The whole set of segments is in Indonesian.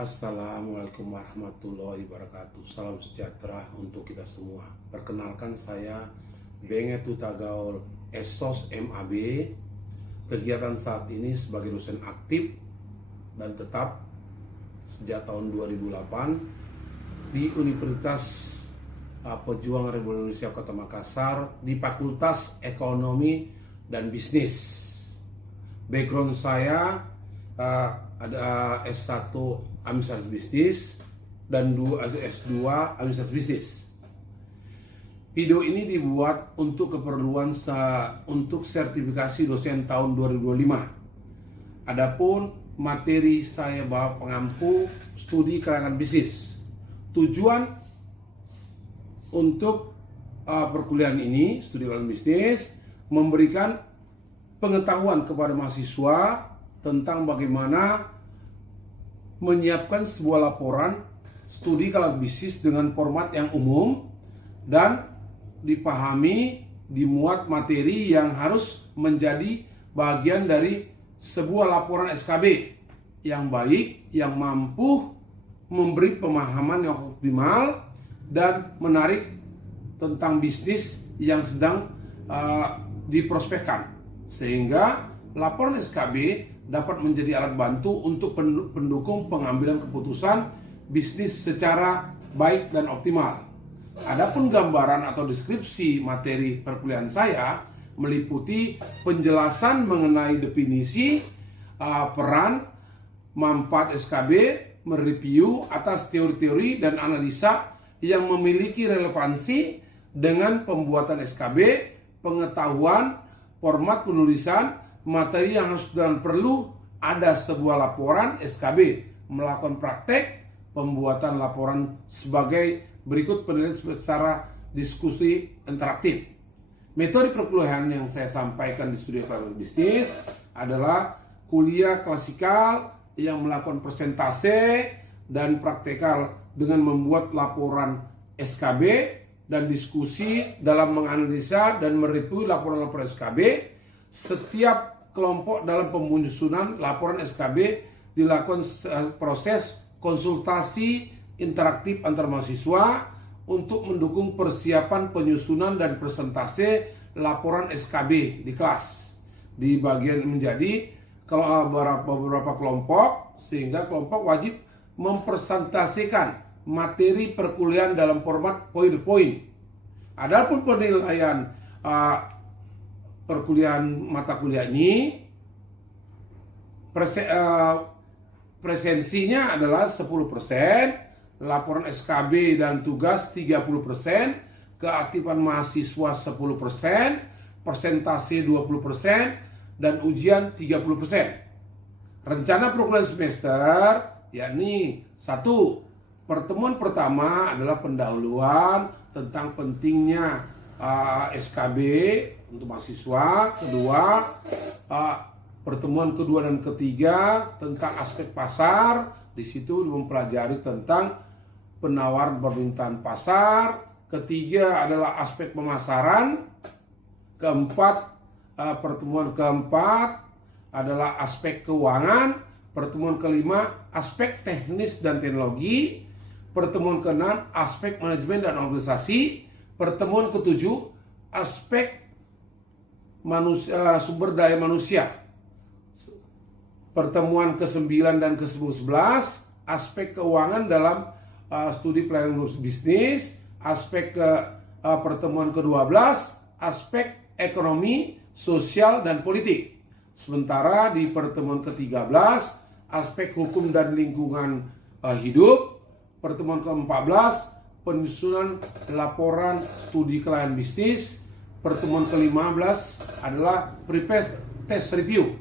Assalamualaikum warahmatullahi wabarakatuh. Salam sejahtera untuk kita semua. Perkenalkan saya Benge Tutagaul Esos MAB. Kegiatan saat ini sebagai dosen aktif dan tetap sejak tahun 2008 di Universitas Pejuang Republik Indonesia Kota Makassar di Fakultas Ekonomi dan Bisnis. Background saya ada S1 Administrasi Bisnis dan S2 Administrasi Bisnis. Video ini dibuat untuk keperluan untuk sertifikasi dosen tahun 2025. Adapun materi saya bahwa pengampu studi kalangan bisnis. Tujuan untuk perkuliahan ini, studi kalangan bisnis, memberikan pengetahuan kepada mahasiswa tentang bagaimana menyiapkan sebuah laporan studi kalangan bisnis dengan format yang umum dan dipahami, dimuat materi yang harus menjadi bagian dari sebuah laporan SKB yang baik, yang mampu memberi pemahaman yang optimal dan menarik tentang bisnis yang sedang diprospekkan, sehingga laporan SKB dapat menjadi alat bantu untuk pendukung pengambilan keputusan bisnis secara baik dan optimal. Adapun gambaran atau deskripsi materi perkuliahan saya meliputi penjelasan mengenai definisi, peran, manfaat SKB, mereview atas teori-teori dan analisa yang memiliki relevansi dengan pembuatan SKB, pengetahuan, format penulisan, materi yang harus dan perlu ada sebuah laporan SKB, melakukan praktek pembuatan laporan sebagai berikut penilaian secara diskusi interaktif. Metode perkuliahan yang saya sampaikan di studi kalangan bisnis adalah kuliah klasikal yang melakukan presentase dan praktikal dengan membuat laporan SKB dan diskusi dalam menganalisa dan mereview laporan-laporan SKB. Setiap kelompok dalam penyusunan laporan SKB dilakukan proses konsultasi interaktif antar mahasiswa untuk mendukung persiapan penyusunan dan presentase laporan SKB di kelas. Dibagian menjadi beberapa kelompok, sehingga kelompok wajib mempresentasikan materi perkuliahan dalam format poin-poin. Adapun penilaian perkuliahan mata kuliah ini presensinya adalah 10%, laporan SKB dan tugas 30%, keaktifan mahasiswa 10%, persentase 20%, dan ujian 30%. Rencana perkuliahan semester yakni 1. Pertemuan pertama adalah pendahuluan tentang pentingnya SKB untuk mahasiswa. Kedua, pertemuan kedua dan ketiga tentang aspek pasar. Di situ mempelajari tentang penawar permintaan pasar. Ketiga adalah aspek pemasaran. Keempat, pertemuan keempat adalah aspek keuangan. Pertemuan kelima, aspek teknis dan teknologi. Pertemuan keenam, aspek manajemen dan organisasi. Pertemuan ketujuh, aspek sumber daya manusia. Pertemuan ke-9 dan ke-11, aspek keuangan dalam studi pelayanan bisnis. Pertemuan ke-12, aspek ekonomi, sosial, dan politik. Sementara di pertemuan ke-13, aspek hukum dan lingkungan hidup. Pertemuan ke-14, penyusunan laporan studi kalangan bisnis. Pertemuan ke-15 adalah prepare test review.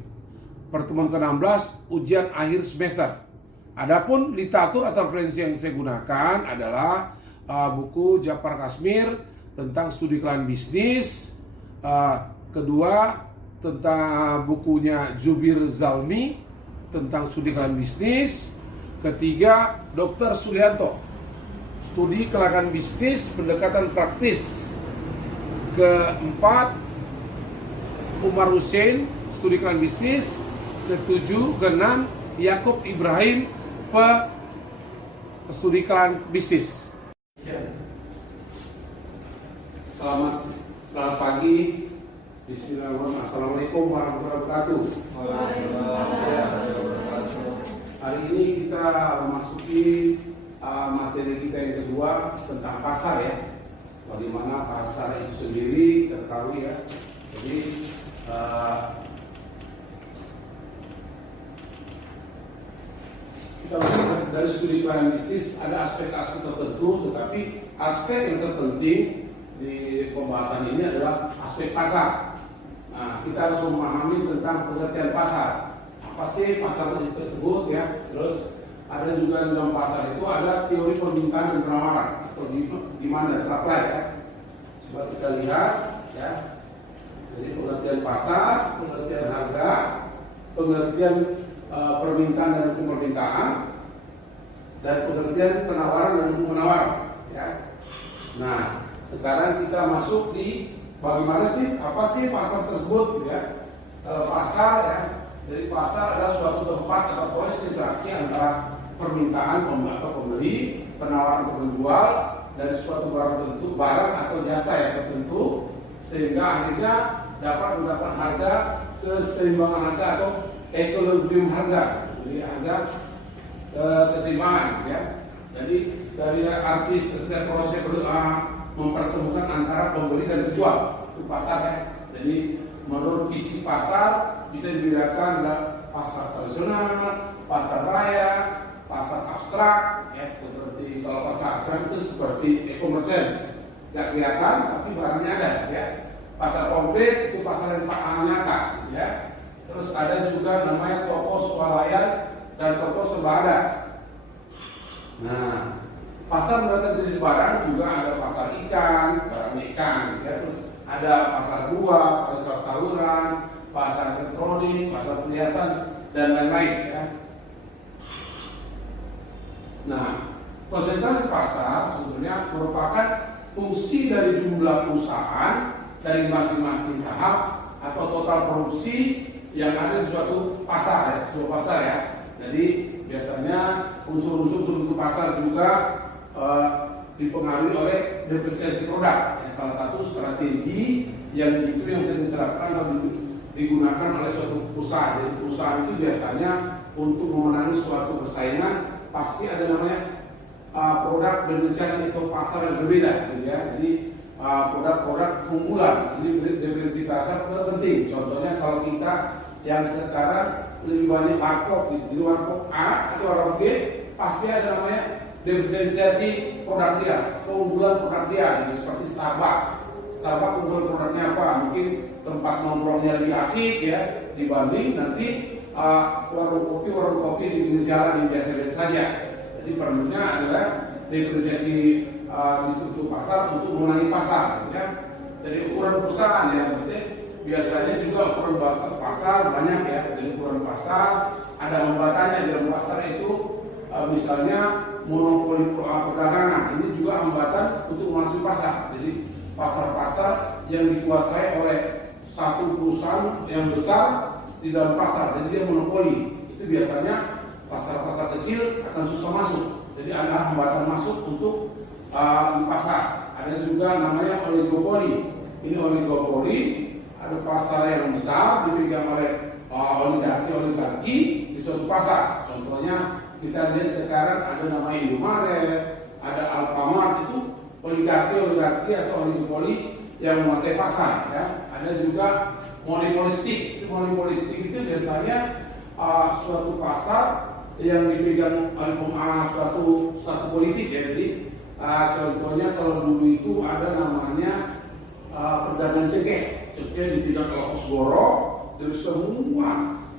Pertemuan ke-16 ujian akhir semester. Adapun literatur atau referensi yang saya gunakan adalah buku Jafar Kasmir tentang studi kalangan bisnis. Kedua, tentang bukunya Zubir Zalmi tentang studi kalangan bisnis. Ketiga, Dr. Sulianto, studi kalangan bisnis pendekatan praktis. Keempat, Umar Hussein, studi kalangan bisnis. Ketujuh, keenam, Yakub Ibrahim, studi iklan bisnis. Selamat pagi. Bismillahirrahmanirrahim. Assalamualaikum warahmatullahi wabarakatuh. Hari ini kita memasuki materi kita yang kedua tentang pasar ya. Bagaimana pasar itu sendiri terketahui ya. Jadi kita lihat dari studi iklan bisnis ada aspek-aspek tertentu, tetapi aspek yang terpenting di pembahasan ini adalah aspek pasar. Nah, kita harus memahami tentang pengertian pasar. Apa sih pasar tersebut ya? Terus ada juga dalam pasar itu ada teori permintaan dan penawaran atau demand dan supply ya. Coba kita lihat ya. Jadi pengertian pasar, pengertian harga, pengertian permintaan dan permintaan, dan pengertian penawaran dan penawaran ya. Nah, sekarang kita masuk di bagaimana sih, apa sih pasar tersebut gitu ya. Pasar ya, dari pasar adalah suatu tempat atau proses interaksi antara permintaan atau pembeli, penawaran atau penjual dari suatu barang atau jasa yang tertentu, sehingga akhirnya dapat mendapat harga, keseimbangan harga atau equilibrium harga. Jadi harga keseimbangan ya. Jadi dari arti proses mempertemukan antara pembeli dan penjual, itu pasar ya. Jadi menurut isi pasar bisa dibedakan ada pasar tradisional, pasar raya, pasar abstrak ya, seperti kalau pasar abstrak itu seperti e-commerce, nggak kelihatan tapi barangnya ada ya. Pasar konkret itu pasar yang nyata ya. Terus ada juga namanya toko swalayan dan toko sembada. Nah, pasar beragam jenis barang juga ada pasar ikan, barang ikan ya. Terus ada pasar buah, pasar saluran, pasar elektronik, pasar perhiasan dan lain-lain ya. Nah, konsentrasi pasar sebenarnya merupakan fungsi dari jumlah perusahaan dari masing-masing tahap atau total produksi yang ada di suatu pasar ya, sebuah pasar ya. Jadi biasanya unsur-unsur suatu pasar juga dipengaruhi oleh depresiasi produk. Ya, salah satu strategi yang itu yang sering diterapkan atau digunakan oleh suatu perusahaan. Jadi perusahaan itu biasanya untuk memenangi suatu persaingan pasti ada namanya produk depresiasi atau pasar yang berbeda, gitu ya. Jadi produk-produk unggulan, ini definisi pasar penting. Contohnya kalau kita yang sekarang lebih banyak warkop, di warkop A atau warkop B pasti ada namanya diferensiasi produk dia, keunggulan produk dia, gitu. Seperti Starbucks. Starbucks unggulan produknya apa? Mungkin tempat nongkrongnya lebih asik ya dibanding nanti warung kopi di pinggir jalan yang biasa-biasa saja. Jadi perlunya adalah diferensiasi di struktur pasar untuk memenangi pasar ya. Dari ukuran perusahaan ya, berarti biasanya juga ukuran pasar banyak ya. Dari ukuran pasar ada hambatannya dalam pasar itu misalnya monopoli perdagangan, ini juga hambatan untuk masuk pasar. Jadi pasar-pasar yang dikuasai oleh satu perusahaan yang besar di dalam pasar, jadi dia monopoli. Itu biasanya pasar-pasar kecil akan susah masuk. Jadi ada hambatan masuk untuk di pasar. Ada juga namanya oligopoli. Ini oligopoli, ada pasar yang besar dipegang oleh oligarki di suatu pasar. Contohnya kita lihat sekarang ada nama Indomaret, ada Alfamart, itu oligarki atau oligopoli yang menguasai pasar ya. Ada juga monopolistik. Monopolistik itu biasanya suatu pasar yang dipegang oleh suatu politik ya. Jadi contohnya kalau dulu itu ada namanya perdagangan cengkeh dipegang oleh Kosgoro, dan semua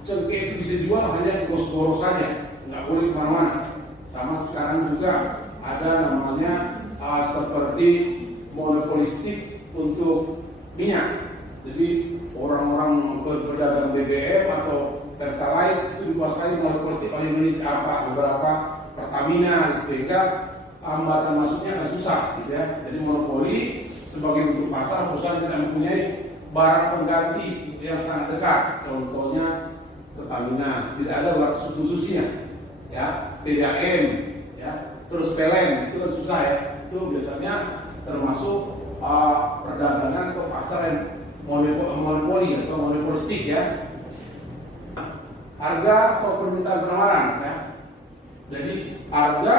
cengkeh itu bisa dijual hanya di Kosgoro saja, nggak boleh kemana-mana. Sama sekarang juga ada namanya seperti monopolistik untuk minyak. Jadi orang-orang pedagang BBM atau Pertalite itu dikuasai monopolistik oleh Indonesia beberapa Pertamina, sehingga hambatan masuknya agak susah gitu ya. Jadi monopoli sebagai bentuk pasar, perusahaan tidak mempunyai barang pengganti yang sangat dekat. Contohnya Pertamina tidak ada barang substitusinya ya, PDAM ya, terus PLN itu kan susah ya. Itu biasanya termasuk perdagangan ke pasar yang monopoli atau monopolistik ya. Harga atau permintaan penawaran ya. Jadi harga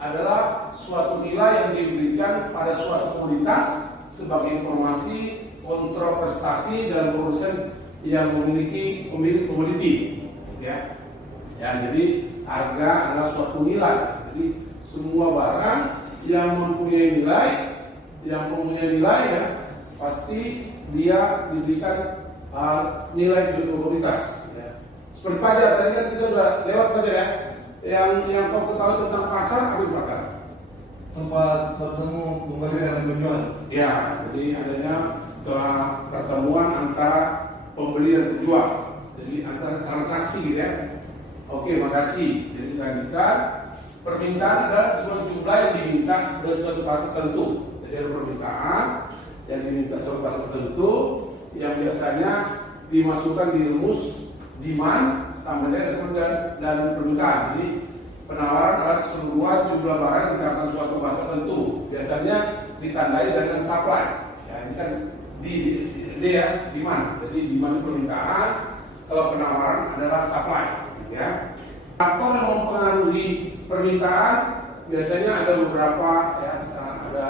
adalah suatu nilai yang diberikan pada suatu komoditas sebagai informasi kontrol prestasi dan produsen yang memiliki komoditi ya. Ya, jadi harga adalah suatu nilai. Jadi semua barang yang mempunyai nilai ya pasti dia diberikan nilai jual komoditas. Seperti pajak, tadi kan kita udah lewat pajak ya. Yang kau ketahui tentang pasar, apa itu pasar? Tempat bertemu pembeli dan penjual. Ya, jadi adanya pertemuan antara pembeli dan penjual. Jadi antara transaksi gitu ya. Oke, makasih. Jadi lanjutkan. Permintaan adalah sebuah jumlah yang diminta dari suatu pasar tertentu. Jadi ada permintaan yang diminta suatu pasar tertentu yang biasanya dimasukkan di rumus demand, standar dan permintaan. Jadi penawaran adalah keseluruhan jumlah barang yang ditawarkan suatu pasar tertentu. Biasanya ditandai dengan supply. Ya, ini kan demand. Jadi demand itu permintaan, kalau penawaran adalah supply. Ya. Faktor yang mempengaruhi permintaan biasanya ada beberapa ya, ada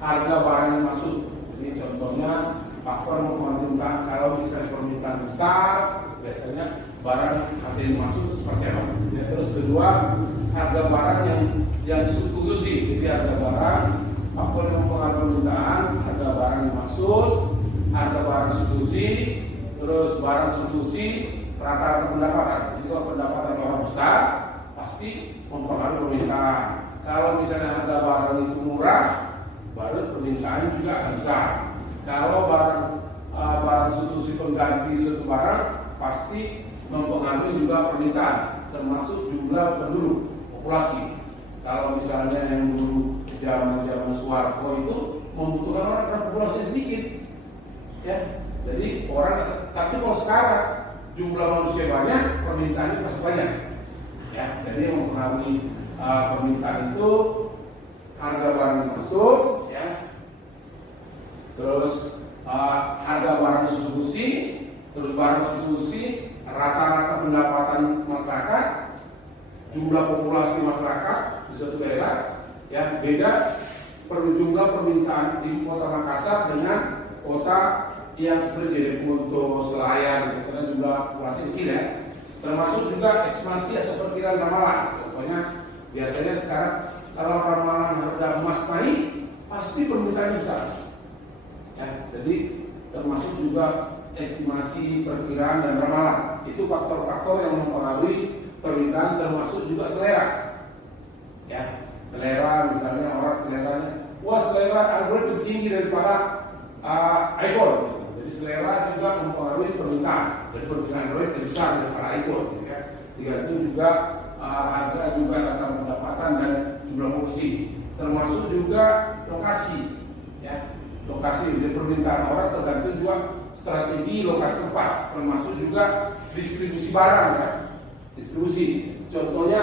harga barang yang masuk. Jadi contohnya faktor yang mempengaruhi kalau misalnya permintaan besar, biasanya barang ada yang masuk seperti apa. Ya, terus kedua harga barang yang substitusi. Jadi harga barang faktor yang mempengaruhi permintaan, harga barang yang masuk, harga barang substitusi, terus barang substitusi, rata-rata pendapatan. Jadi kalau pendapatan orang besar pasti mempengaruhi permintaan. Kalau misalnya harga barang itu murah, baru permintaan juga akan besar. Kalau barang substitusi pengganti suatu barang pasti mempengaruhi juga permintaan, termasuk jumlah penduduk populasi. Kalau misalnya yang dulu zaman Soeharto itu membutuhkan orang karena populasi sedikit, ya. Jadi orang, tapi kalau sekarang jumlah manusia banyak, permintaannya pasti banyak. Ya, jadi yang mempengaruhi permintaan itu harga barang yang masuk, ya. Terus harga barang substitusi, terus barang substitusi, rata-rata pendapatan masyarakat, jumlah populasi masyarakat di suatu daerah, ya beda jumlah permintaan di kota Makassar dengan kota yang seperti Jericho, Selayar, karena jumlah populasi kecil ya. Termasuk juga estimasi atau perkiraan ramalan. Contohnya biasanya sekarang kalau ramalan harga emas naik, pasti permintaannya besar. Ya, jadi termasuk juga estimasi, perkiraan dan ramalan. Itu faktor-faktor yang mempengaruhi permintaan, termasuk juga selera. Ya, selera misalnya orang seleranya, wah selera Android lebih tinggi daripada iPhone. Jadi selera juga mempengaruhi permintaan. Jadi permintaan Android lebih besar daripada iPhone. Ya. Digantung juga harga juga data pendapatan dan jumlah produksi. Termasuk juga lokasi. Ya. Lokasi, jadi permintaan orang tergantung juga strategi lokasi tempat, termasuk juga distribusi barang ya. Distribusi. Contohnya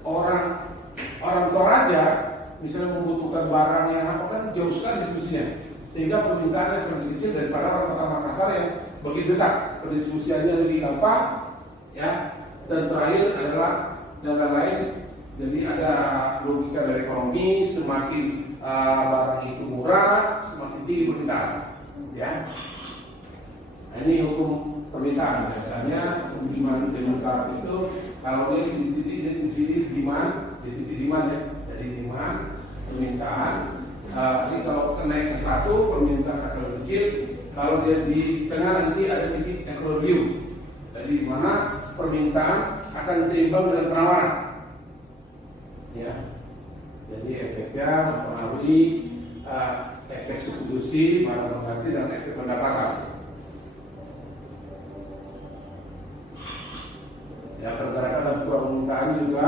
orang Toraja misalnya membutuhkan barang yang apa kan jauh sekali distribusinya, sehingga permintaannya lebih kecil daripada orang kota Makassar yang begitu dekat, pendistribusiannya lebih gampang ya. Dan terakhir adalah dan lain, jadi ada logika dari ekonomi, semakin barang itu murah, semakin tinggi permintaan ya. Nah, ini hukum permintaan. Biasanya demand demograf itu kalau dia di sini demand, di titik demand ya, dari demand permintaan. Jadi kalau naik ke satu, permintaan akan lebih kecil. Kalau dia di tengah nanti ada titik equilibrium. Jadi di mana permintaan akan seimbang dengan penawaran. Ya. Jadi efeknya mempengaruhi efek substitusi, barang pengganti dan efek pendapatan. Ya, pergerakan dan permintaan juga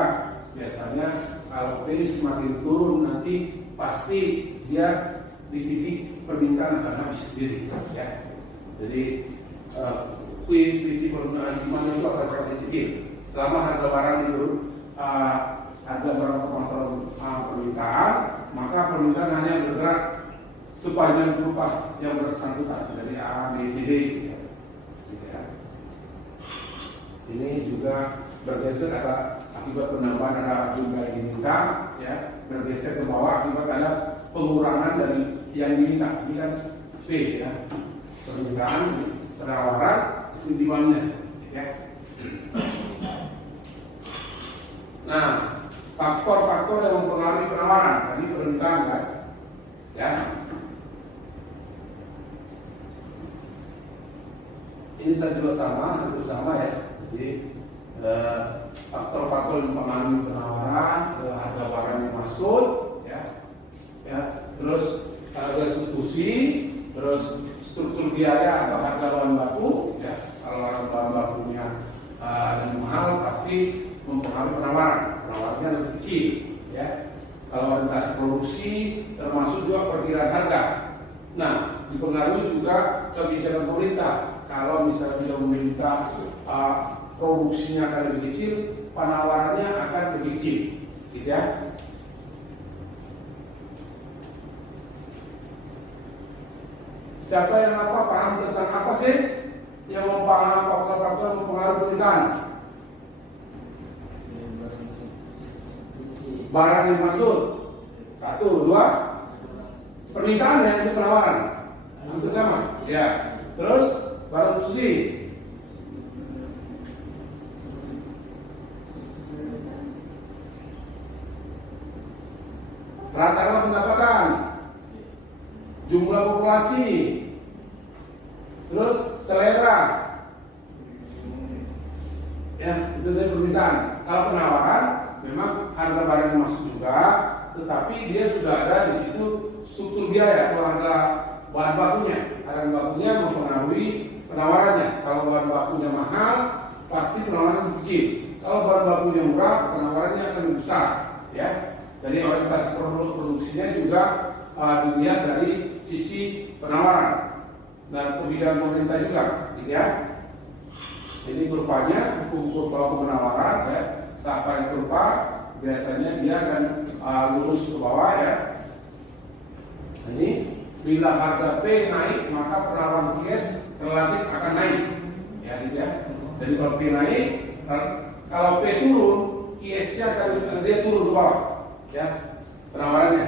biasanya kalau P semakin turun nanti pasti dia di titik permintaan akan habis sendiri. Ya. Jadi titik permintaan di mana itu akan semakin kecil. Selama harga barang itu harga barang pemasaran permintaan, maka permintaan hanya bergerak sepanjang berupa yang bersangkutan dari A, B, C, D. Gitu ya. Ini juga bergeser akibat penambahan ada jumlah yang diminta, ya, bergeser ke bawah akibat ada pengurangan dari yang diminta. Ini kan P, ya, permintaan, penawaran, kesimpulannya, ya. Nah, faktor-faktor yang mempengaruhi penawaran tadi permintaan kan, ya. Ini saya juga sama ya. Jadi faktor-faktor yang mempengaruhi penawaran adalah harga barang yang masuk, ya, terus harga substitusi, terus struktur biaya atau harga bahan baku, ya. Kalau bahan bakunya lebih mahal pasti mempengaruhi penawaran. Penawarannya lebih kecil, ya. Kalau orientasi produksi termasuk juga perkiraan harga. Nah, dipengaruhi juga kebijakan pemerintah. Kalau misalnya pemerintah produksinya akan lebih kecil, penawarannya akan lebih kecil, gitu ya. Siapa yang paham tentang apa sih yang memahami faktor-faktor yang mempengaruhi permintaan? Barang yang masuk, 1, 2, permintaan ya, itu penawaran, hampir sama, ya. Terus barang konsumsi, rata-rata pendapatan, jumlah populasi, terus selera, ya, itu dari permintaan. Kalau penawaran memang harga barang yang masuk juga, tetapi dia sudah ada di situ struktur biaya atau harga bahan bakunya. Harga bakunya mempengaruhi penawarannya. Kalau bahan bakunya mahal, pasti penawaran kecil. Kalau bahan bakunya murah, penawarannya akan lebih besar, ya. Jadi orientasi produksinya juga dilihat dari sisi penawaran dan kebijakan pemerintah juga, gitu ya. Ini kurvanya hukum pelaku penawaran, ya. Saat paling kurva biasanya dia akan lurus ke bawah, ya. Ini bila harga P naik maka penawaran QS relatif akan naik, ya, gitu ya. Jadi kalau P naik, kalau P turun, QS-nya akan dia turun ke bawah, ya, penawarannya.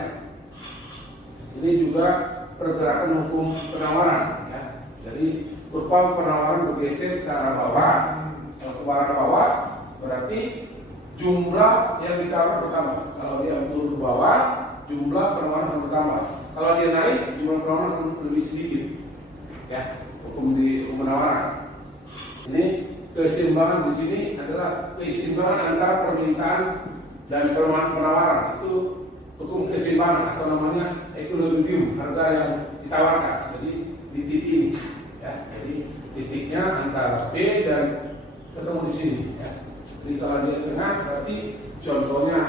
Ini juga pergerakan hukum penawaran, ya. Jadi kurva penawaran bergeser ke arah bawah. Kalau ke arah bawah berarti jumlah yang ditawar bertambah. Kalau dia turun ke bawah, jumlah penawaran akan bertambah. Kalau dia naik, jumlah penawaran akan lebih sedikit, ya. Hukum penawaran. Ini keseimbangan di sini adalah keseimbangan antara permintaan dan penawaran. Itu hukum keseimbangan atau namanya equilibrium, harga yang ditawarkan. Jadi di titik ini, ya. Jadi titiknya antara B dan ketemu di sini, ya. Jadi kalau di tengah berarti contohnya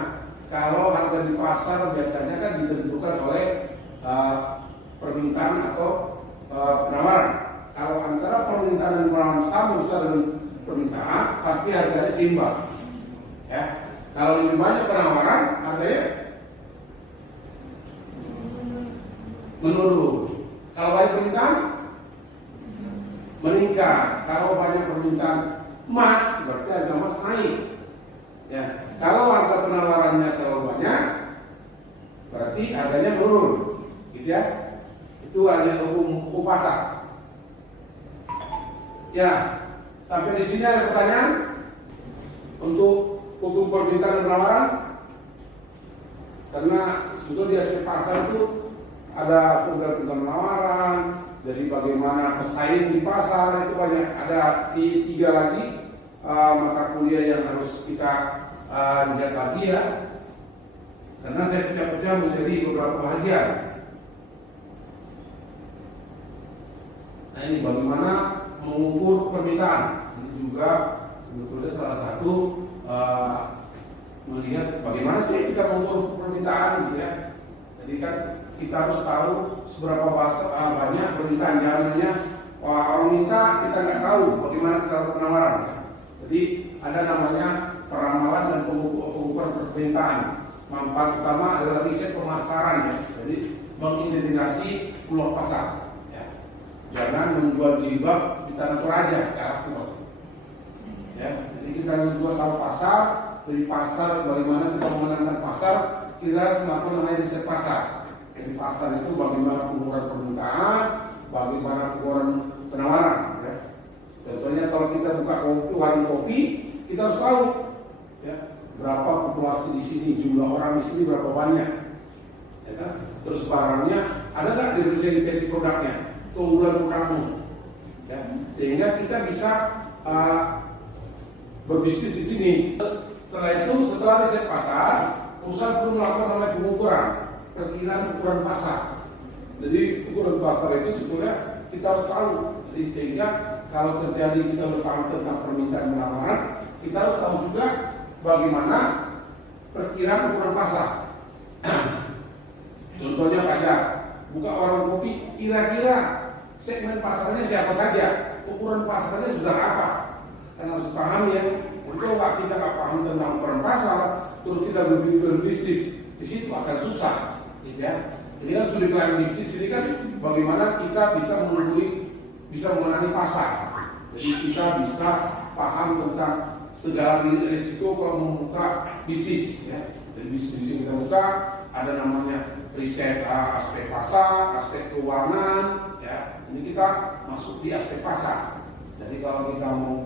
kalau harga di pasar biasanya kan ditentukan oleh permintaan atau penawaran. Kalau antara permintaan dan penawaran sama besar dengan permintaan, pasti harganya seimbang, ya. Kalau lebih banyak penawaran, harganya menurun. Kalau banyak permintaan, meningkat. Kalau banyak permintaan emas, berarti harga emas naik, ya. Kalau harga penawarannya terlalu banyak, berarti harganya menurun, gitu ya. Itu hanya hukum pasar. Ya, sampai di sini ada pertanyaan untuk hukum permintaan dan penawaran? Karena sebetulnya di aspek pasar itu ada program penawaran, dari bagaimana pesaing di pasar itu banyak. Ada tiga lagi mata kuliah yang harus kita lihat lagi, ya. Karena saya pecah-pecah menjadi beberapa bagian. Nah, ini bagaimana mengukur permintaan. Ini juga sebetulnya salah satu melihat bagaimana sih kita mengukur permintaan, gitu ya. Jadi kan kita harus tahu seberapa banyak permintaan. Jangan hanya orang minta kita nggak tahu bagaimana kita penawaran. Jadi ada namanya peramalan dan pengukuran mengukur permintaan. Manfaat utama adalah riset pemasaran ya. Jadi mengidentifikasi peluang pasar. Ya. Jangan menjual jilbab di Tanah Toraja, cara bos. Ya. Jadi kita menjual tahu pasar, dari pasar bagaimana kita memenangkan pasar, kita harus melakukan namanya riset pasar. Jadi pasar itu bagaimana pengukuran permintaan, bagaimana pengukuran penawaran. Ya. Contohnya kalau kita buka warung kopi, kita harus tahu ya, berapa populasi di sini, jumlah orang di sini berapa banyak. Ya, kan? Terus barangnya ada nggak diferensiasi produknya, keunggulan produkmu. Ya. Sehingga kita bisa berbisnis di sini. Setelah itu, setelah riset pasar, perusahaan perlu melakukan namanya pengukuran, perkiraan ukuran pasar. Jadi ukuran pasar itu sebetulnya kita harus tahu. Jadi sehingga kalau terjadi kita berpaham tentang permintaan penawaran, kita harus tahu juga bagaimana perkiraan ukuran pasar. Contohnya pajak, buka warung kopi, kira-kira segmen pasarnya siapa saja, ukuran pasarnya sebesar apa? Kan harus paham ya. Kalau kita nggak paham tentang ukuran pasar, terus kita berbisnis, di situ akan susah, ya. Jadi kan studi plan bisnis ini kan bagaimana kita bisa mengenali pasar. Jadi kita bisa paham tentang segala risiko kalau membuka bisnis, ya. Jadi bisnis yang kita buka ada namanya riset aspek pasar, aspek keuangan, ya. Ini kita masuk di aspek pasar. Jadi kalau kita mau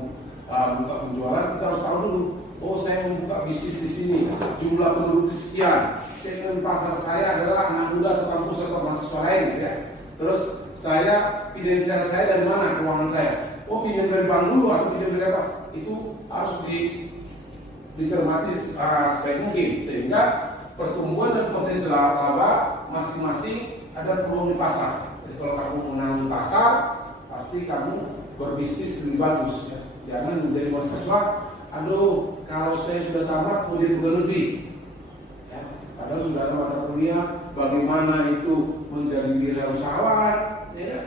buka penjualan, kita harus tahu dulu. Oh, saya membuka bisnis di sini, jumlah penduduk sekian. Segmen pasar saya adalah anak muda atau kampus atau mahasiswa lain, ya. Terus saya finansial saya dari mana keuangan saya? Oh, pinjam dari bank dulu atau pinjam dari apa? Itu harus dicermati secara sebaik mungkin sehingga pertumbuhan dan potensi laba masing-masing ada peluang di pasar. Jadi kalau kamu menang di pasar, pasti kamu berbisnis lebih bagus. Ya. Jangan menjadi mahasiswa, aduh kalau saya sudah tamat mau jadi pegawai negeri. Ya. Padahal sudah ada mata kuliah bagaimana itu menjadi wirausahawan. Ya.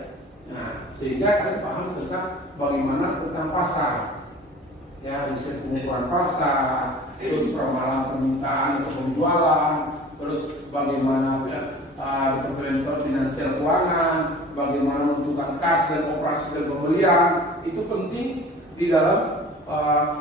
Nah, sehingga kalian paham tentang bagaimana tentang pasar. Ya, riset pengukuran pasar, terus peramalan permintaan atau penjualan, terus bagaimana departemen finansial keuangan, bagaimana menentukan kas dan operasi dan pembelian, itu penting di dalam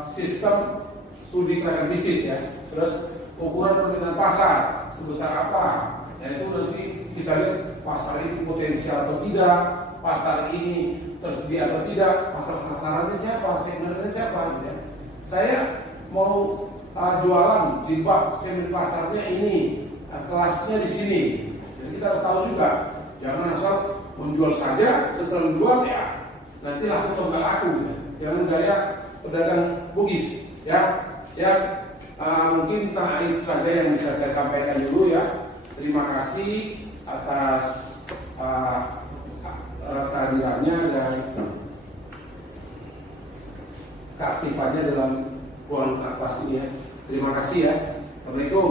sistem studi keuangan bisnis ya. Terus ukuran permintaan pasar sebesar apa? Yaitu nanti kita lihat pasar ini potensial atau tidak, pasar ini tersedia atau tidak, pasar sasarannya siapa, segmennya siapa. Ya. Saya mau jualan jilbab, segmen pasarnya ini, kelasnya di sini. Jadi kita harus tahu juga, jangan asal menjual saja, setelah menjual ya nanti laku atau nggak laku. Ya. Jangan gaya pedagang bugis. Ya, mungkin itu saja yang bisa saya sampaikan dulu ya. Terima kasih atas kehadirannya dan keaktifannya dalam ruang kelas ini ya. Terima kasih ya. Assalamualaikum.